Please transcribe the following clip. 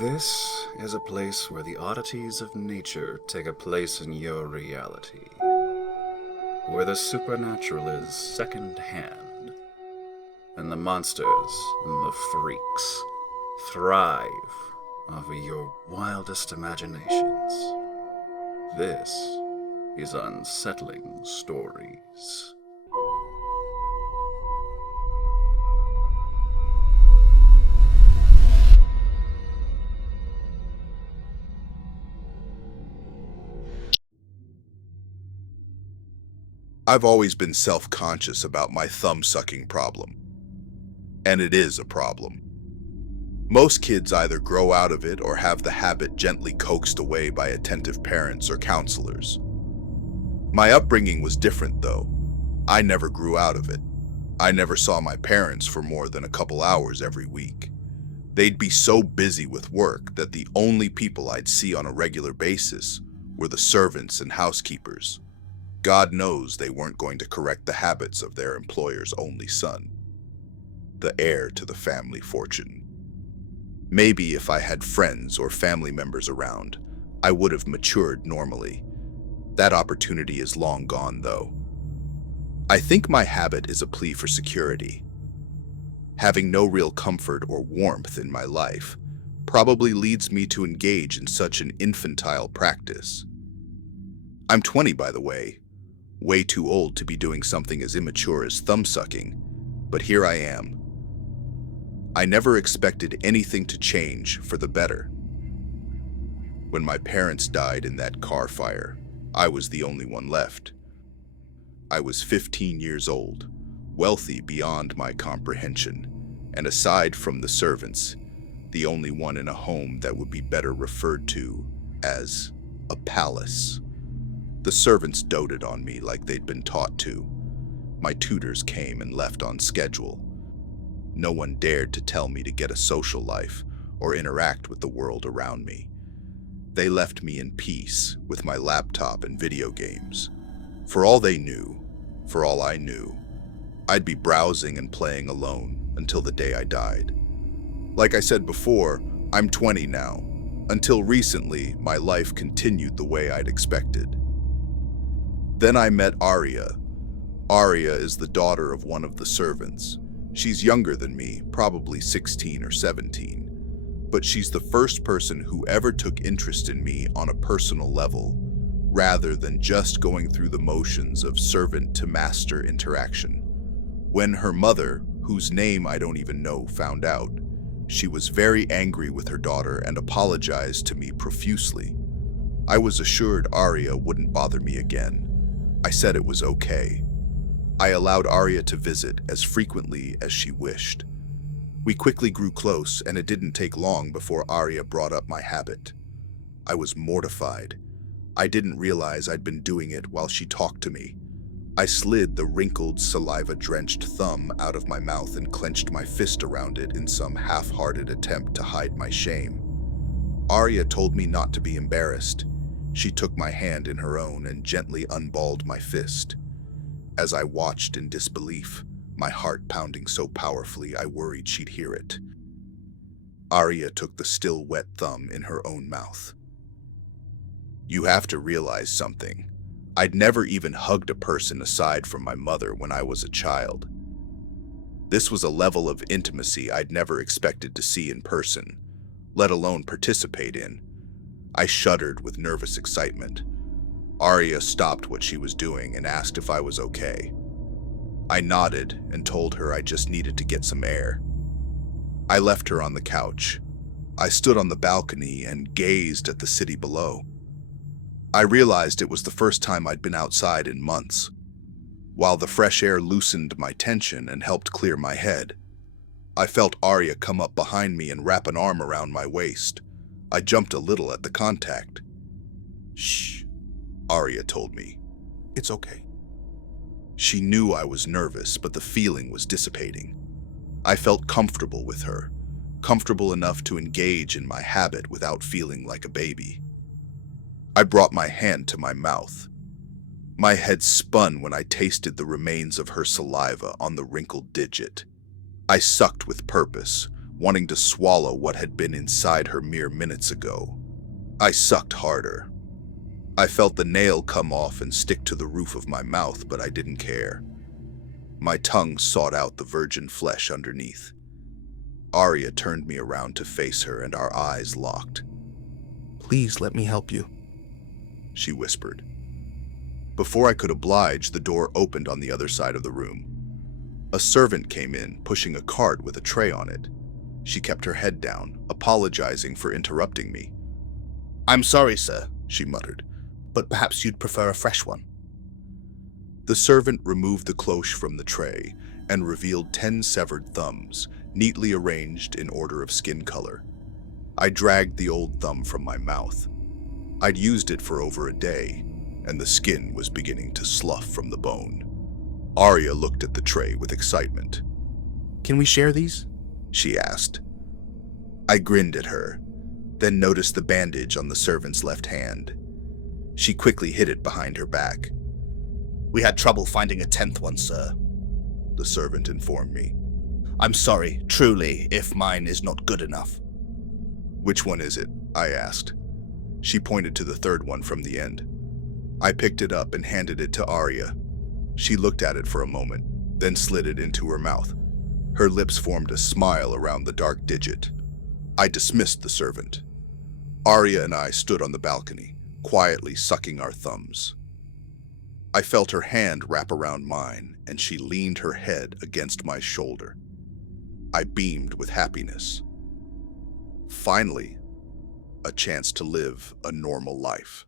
This is a place where the oddities of nature take a place in your reality, where the supernatural is second hand, and the monsters and the freaks thrive off of your wildest imaginations. This is Unsettling Stories. I've always been self-conscious about my thumb-sucking problem. And it is a problem. Most kids either grow out of it or have the habit gently coaxed away by attentive parents or counselors. My upbringing was different, though. I never grew out of it. I never saw my parents for more than a couple hours every week. They'd be so busy with work that the only people I'd see on a regular basis were the servants and housekeepers. God knows they weren't going to correct the habits of their employer's only son, the heir to the family fortune. Maybe if I had friends or family members around, I would have matured normally. That opportunity is long gone, though. I think my habit is a plea for security. Having no real comfort or warmth in my life probably leads me to engage in such an infantile practice. I'm 20, by the way. Way too old to be doing something as immature as thumb-sucking, but here I am. I never expected anything to change for the better. When my parents died in that car fire, I was the only one left. I was 15 years old, wealthy beyond my comprehension, and aside from the servants, the only one in a home that would be better referred to as a palace. The servants doted on me like they'd been taught to. My tutors came and left on schedule. No one dared to tell me to get a social life or interact with the world around me. They left me in peace with my laptop and video games. For all they knew, for all I knew, I'd be browsing and playing alone until the day I died. Like I said before, I'm 20 now. Until recently, my life continued the way I'd expected. Then I met Arya. Arya is the daughter of one of the servants. She's younger than me, probably 16 or 17. But she's the first person who ever took interest in me on a personal level, rather than just going through the motions of servant-to-master interaction. When her mother, whose name I don't even know, found out, she was very angry with her daughter and apologized to me profusely. I was assured Arya wouldn't bother me again. I said it was okay. I allowed Arya to visit as frequently as she wished. We quickly grew close, and it didn't take long before Arya brought up my habit. I was mortified. I didn't realize I'd been doing it while she talked to me. I slid the wrinkled, saliva-drenched thumb out of my mouth and clenched my fist around it in some half-hearted attempt to hide my shame. Arya told me not to be embarrassed. She took my hand in her own and gently unballed my fist. As I watched in disbelief, my heart pounding so powerfully I worried she'd hear it. Arya took the still wet thumb in her own mouth. You have to realize something. I'd never even hugged a person aside from my mother when I was a child. This was a level of intimacy I'd never expected to see in person, let alone participate in. I shuddered with nervous excitement. Arya stopped what she was doing and asked if I was okay. I nodded and told her I just needed to get some air. I left her on the couch. I stood on the balcony and gazed at the city below. I realized it was the first time I'd been outside in months. While the fresh air loosened my tension and helped clear my head, I felt Arya come up behind me and wrap an arm around my waist. I jumped a little at the contact. Shh, Arya told me. It's okay. She knew I was nervous, but the feeling was dissipating. I felt comfortable with her, comfortable enough to engage in my habit without feeling like a baby. I brought my hand to my mouth. My head spun when I tasted the remains of her saliva on the wrinkled digit. I sucked with purpose, wanting to swallow what had been inside her mere minutes ago. I sucked harder. I felt the nail come off and stick to the roof of my mouth, but I didn't care. My tongue sought out the virgin flesh underneath. Arya turned me around to face her, and our eyes locked. "Please let me help you," she whispered. Before I could oblige, the door opened on the other side of the room. A servant came in, pushing a cart with a tray on it. She kept her head down, apologizing for interrupting me. "I'm sorry, sir," she muttered, "but perhaps you'd prefer a fresh one." The servant removed the cloche from the tray and revealed 10 severed thumbs, neatly arranged in order of skin color. I dragged the old thumb from my mouth. I'd used it for over a day, and the skin was beginning to slough from the bone. Arya looked at the tray with excitement. "Can we share these?" she asked. I grinned at her, then noticed the bandage on the servant's left hand. She quickly hid it behind her back. "We had trouble finding a 10th one, sir," the servant informed me. "I'm sorry, truly, if mine is not good enough." "Which one is it?" I asked. She pointed to the third one from the end. I picked it up and handed it to Arya. She looked at it for a moment, then slid it into her mouth. Her lips formed a smile around the dark digit. I dismissed the servant. Arya and I stood on the balcony, quietly sucking our thumbs. I felt her hand wrap around mine, and she leaned her head against my shoulder. I beamed with happiness. Finally, a chance to live a normal life.